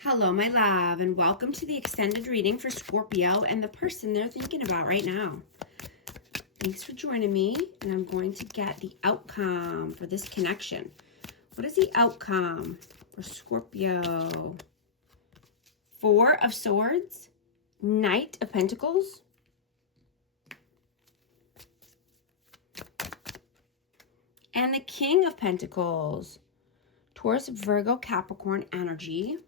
Hello, my love, and welcome to the extended reading for Scorpio and the person they're thinking about right now. Thanks for joining me, and I'm going to get the outcome for this connection. What is the outcome for Scorpio? Four of Swords, Knight of Pentacles, and the King of Pentacles. Taurus, Virgo, Capricorn energy.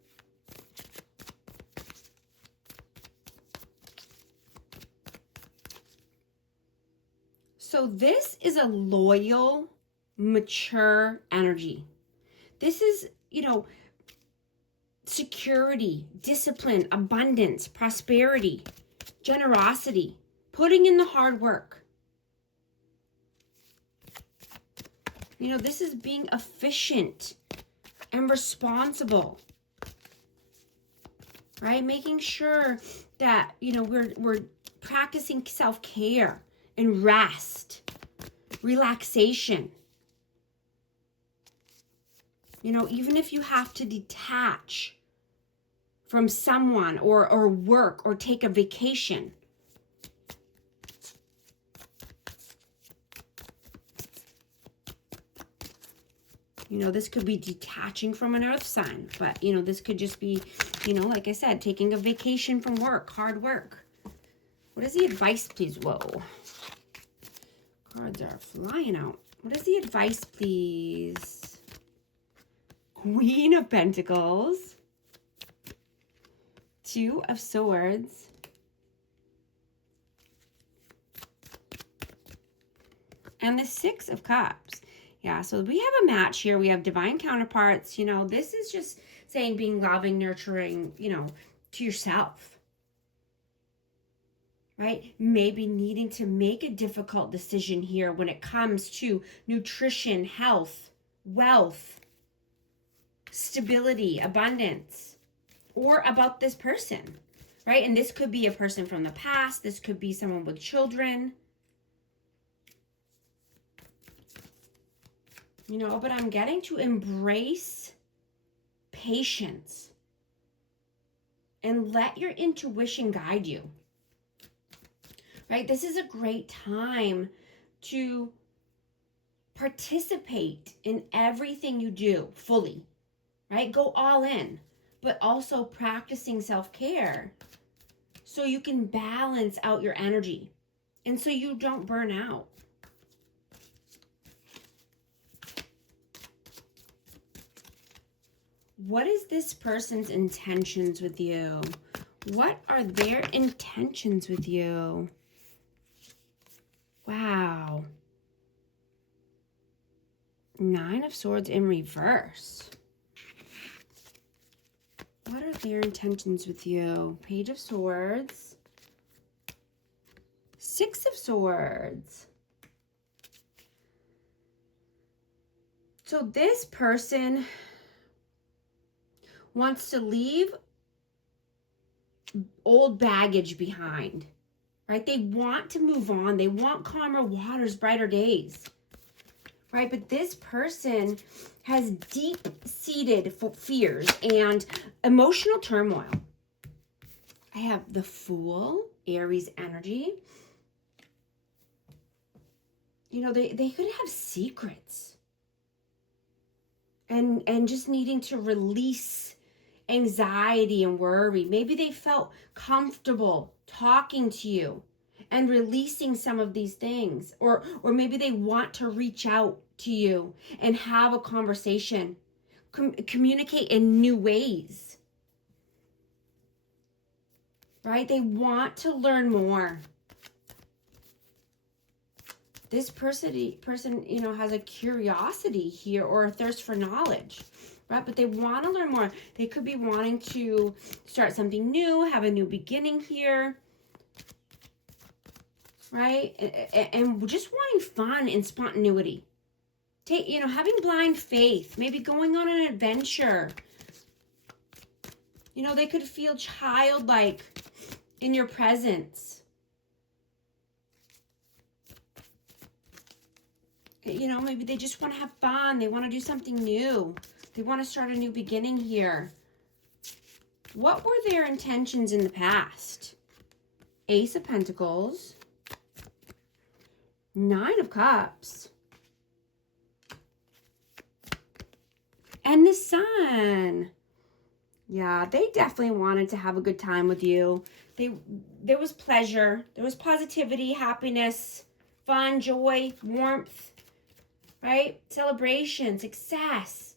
So this is a loyal, mature energy. This is, security, discipline, abundance, prosperity, generosity, putting in the hard work. This is being efficient and responsible, right? Making sure that, we're practicing self-care and rest, relaxation. Even if you have to detach from someone or work or take a vacation. This could be detaching from an earth sign, but, this could just be, like I said, taking a vacation from work, hard work. What is the advice, please? Whoa. Cards are flying out. What is the advice, please? Queen of Pentacles. Two of Swords. And the Six of Cups. Yeah, so we have a match here. We have divine counterparts. This is just saying being loving, nurturing, to yourself. Right? Maybe needing to make a difficult decision here when it comes to nutrition, health, wealth, stability, abundance, or about this person, right? And this could be a person from the past. This could be someone with children. But I'm getting to embrace patience and let your intuition guide you. Right? This is a great time to participate in everything you do fully, right? Go all in, but also practicing self-care so you can balance out your energy and so you don't burn out. What is this person's intentions with you? What are their intentions with you? Wow. Nine of Swords in reverse. What are their intentions with you? Page of Swords. Six of Swords. So this person wants to leave old baggage behind. Right? They want to move on. They want calmer waters, brighter days. Right? But this person has deep-seated fears and emotional turmoil. I have the Fool, Aries energy. They could have secrets. And just needing to release anxiety and worry. Maybe they felt comfortable talking to you and releasing some of these things, or maybe they want to reach out to you and have a conversation, communicate in new ways, right? They want to learn more. This person, has a curiosity here or a thirst for knowledge. Right? But they want to learn more. They could be wanting to start something new, have a new beginning here. Right? And just wanting fun and spontaneity. Having blind faith, maybe going on an adventure. They could feel childlike in your presence. Maybe they just want to have fun. They want to do something new. They want to start a new beginning here. What were their intentions in the past? Ace of Pentacles, Nine of Cups, and the Sun. Yeah, they definitely wanted to have a good time with you. There was pleasure, there was positivity, happiness, fun, joy, warmth, right? Celebration, success.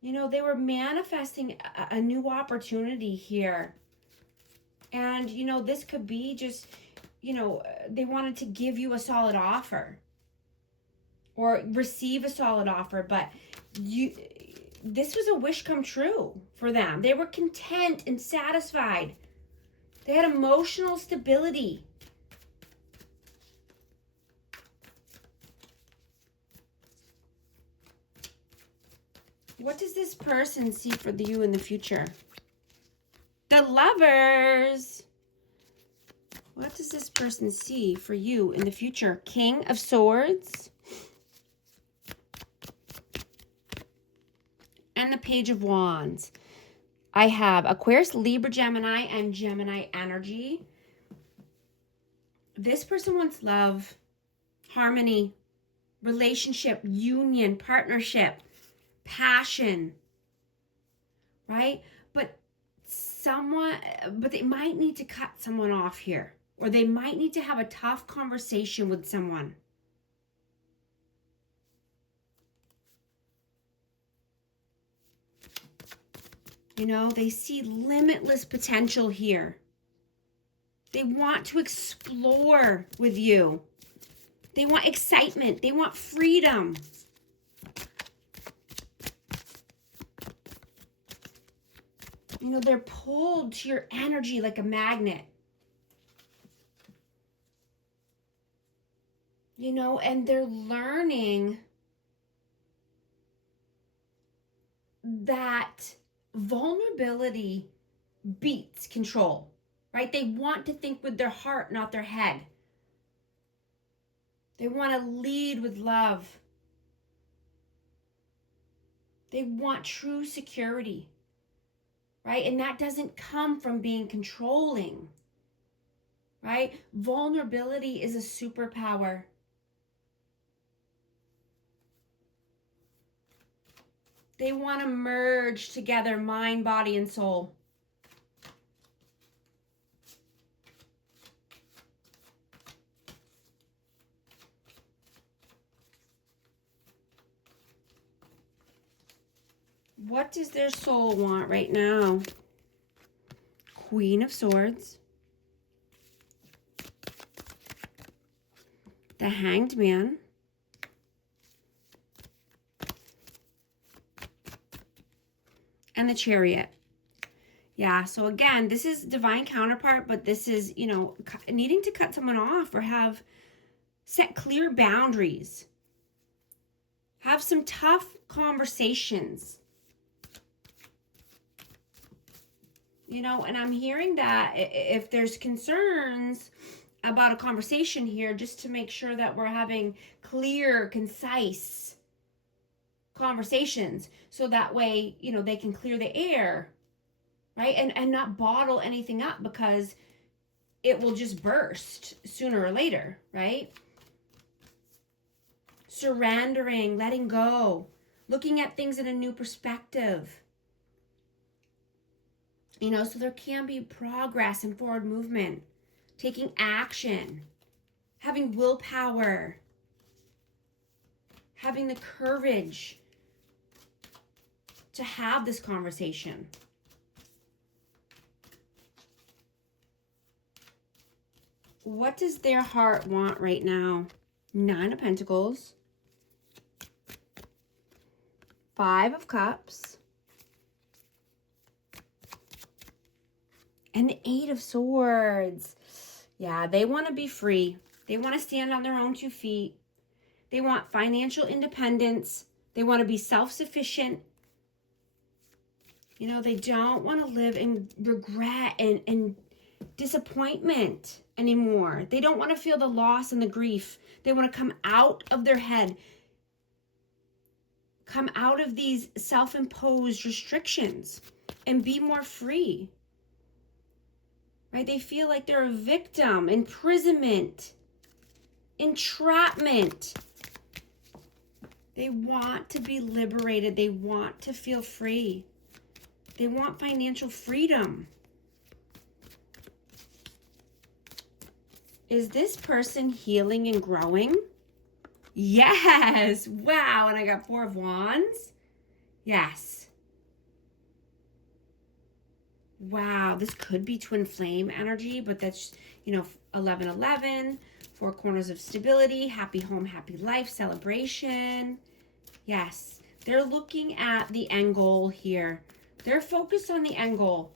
You know, they were manifesting a new opportunity here. And, you know, this could be just, you know, they wanted to give you a solid offer or receive a solid offer, but this was a wish come true for them. They were content and satisfied. They had emotional stability. What does this person see for you in the future? The Lovers. What does this person see for you in the future? King of Swords. And the Page of Wands. I have Aquarius, Libra, Gemini, and Gemini energy. This person wants love, harmony, relationship, union, partnership, passion, right? But they might need to cut someone off here, or they might need to have a tough conversation with someone. You know, they see limitless potential here. They want to explore with you. They want excitement. They want freedom. You know, they're pulled to your energy like a magnet. You know, and they're learning that vulnerability beats control, right? They want to think with their heart, not their head. They want to lead with love. They want true security, right? And that doesn't come from being controlling, right? Vulnerability is a superpower. They want to merge together mind, body, and soul. What does their soul want right now? Queen of Swords. The Hanged Man. And the Chariot. Yeah, so again, this is divine counterpart, but this is, you know, needing to cut someone off or set clear boundaries. Have some tough conversations. You know, and I'm hearing that if there's concerns about a conversation here, just to make sure that we're having clear, concise conversations, so that way, you know, they can clear the air, right? And not bottle anything up, because it will just burst sooner or later, right? Surrendering, letting go, looking at things in a new perspective. You know, so there can be progress and forward movement, taking action, having willpower, having the courage to have this conversation. What does their heart want right now? Nine of Pentacles, Five of Cups, and the Eight of Swords. Yeah, they want to be free. They want to stand on their own 2 feet. They want financial independence. They want to be self-sufficient. You know, they don't want to live in regret and disappointment anymore. They don't want to feel the loss and the grief. They want to come out of their head, come out of these self-imposed restrictions and be more free. Right? They feel like they're a victim, imprisonment, entrapment. They want to be liberated. They want to feel free. They want financial freedom. Is this person healing and growing? Yes. Wow. And I got 4 of Wands. Yes. Wow. This could be twin flame energy, but that's, 1111, 4 corners of stability, happy home, happy life, celebration. Yes. They're looking at the end goal here. They're focused on the end goal.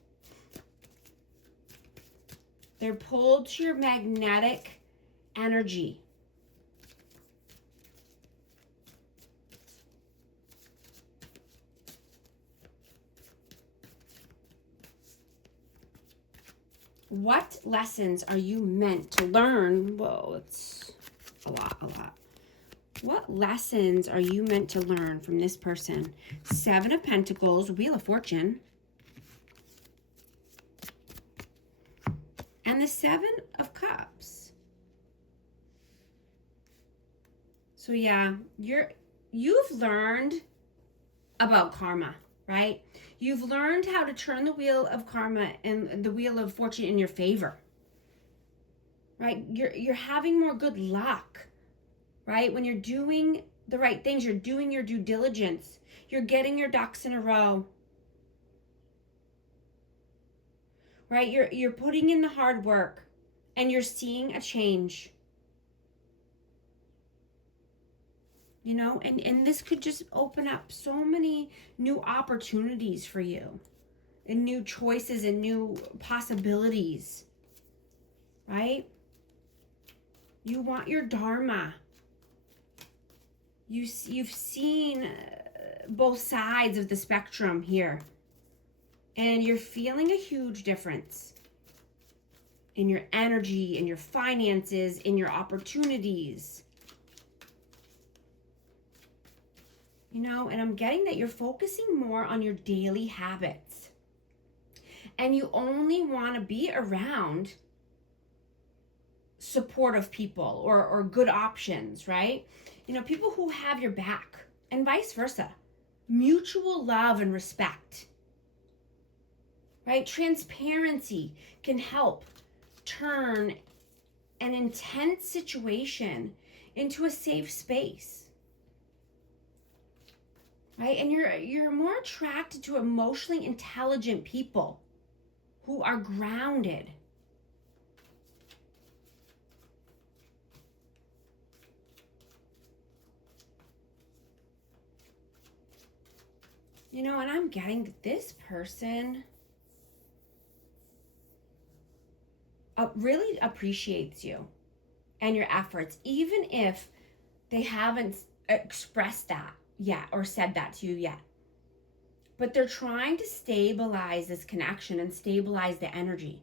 They're pulled to your magnetic energy. What lessons are you meant to learn? Whoa, it's a lot. What lessons are you meant to learn from this person? 7 of Pentacles, Wheel of Fortune. And the 7 of Cups. So yeah, you've learned about karma, right? You've learned how to turn the wheel of karma and the wheel of fortune in your favor. Right? You're having more good luck. Right? When you're doing the right things, you're doing your due diligence. You're getting your ducks in a row. Right? You're putting in the hard work and you're seeing a change. And this could just open up so many new opportunities for you and new choices and new possibilities, right? You want your dharma. You've seen both sides of the spectrum here, and you're feeling a huge difference in your energy, in your finances, in your opportunities. And I'm getting that you're focusing more on your daily habits. And you only want to be around supportive people or good options, right? People who have your back and vice versa. Mutual love and respect, right? Transparency can help turn an intense situation into a safe space. Right? And you're more attracted to emotionally intelligent people who are grounded. And I'm getting that this person really appreciates you and your efforts, even if they haven't expressed that yet or said that to you yet. But they're trying to stabilize this connection and stabilize the energy.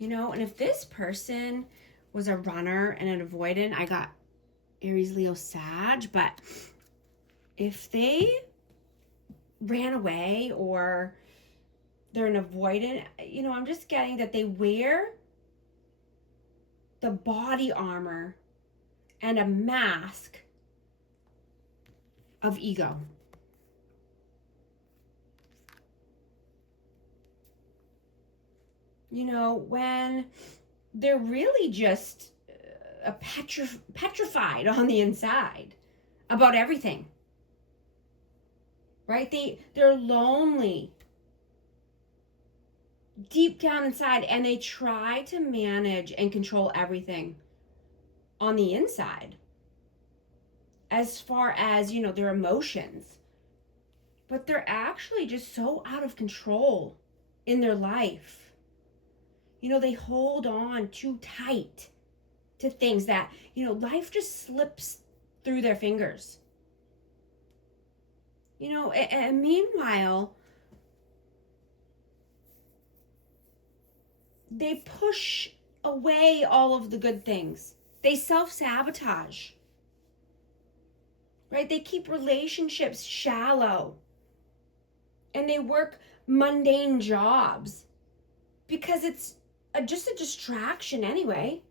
And if this person was a runner and an avoidant, I got Aries, Leo, Sag, but if they ran away or they're an avoidant, I'm just getting that they wear the body armor and a mask of ego. When they're really just petrified on the inside about everything, right? They're lonely deep down inside, and they try to manage and control everything on the inside as far as their emotions, but they're actually just so out of control in their life. They hold on too tight to things that life just slips through their fingers. And meanwhile, they push away all of the good things. They self-sabotage, right? They keep relationships shallow, and they work mundane jobs because it's just a distraction anyway,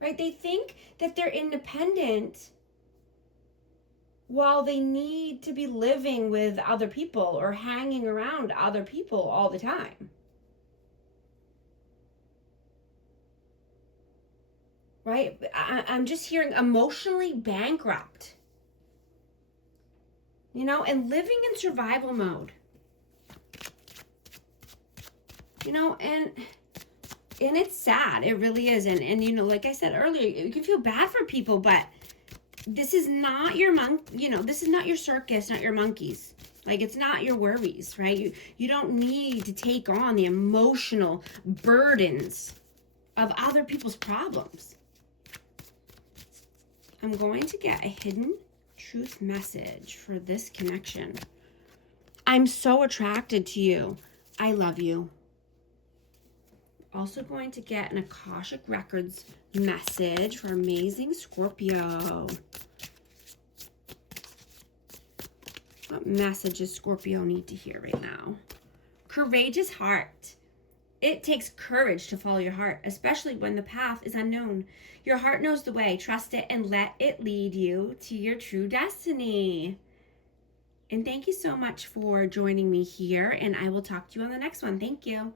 right? They think that they're independent while they need to be living with other people or hanging around other people all the time. Right? I'm just hearing emotionally bankrupt. You know, and living in survival mode. You know, and it's sad. It really is. And you know, like I said earlier, you can feel bad for people, but this is not your this is not your circus, not your monkeys. Like, it's not your worries, right? You don't need to take on the emotional burdens of other people's problems. I'm going to get a hidden truth message for this connection. I'm so attracted to you. I love you. Also going to get an Akashic Records message for amazing Scorpio. What message does Scorpio need to hear right now? Courageous heart. It takes courage to follow your heart, especially when the path is unknown. Your heart knows the way. Trust it and let it lead you to your true destiny. And thank you so much for joining me here, and I will talk to you on the next one. Thank you.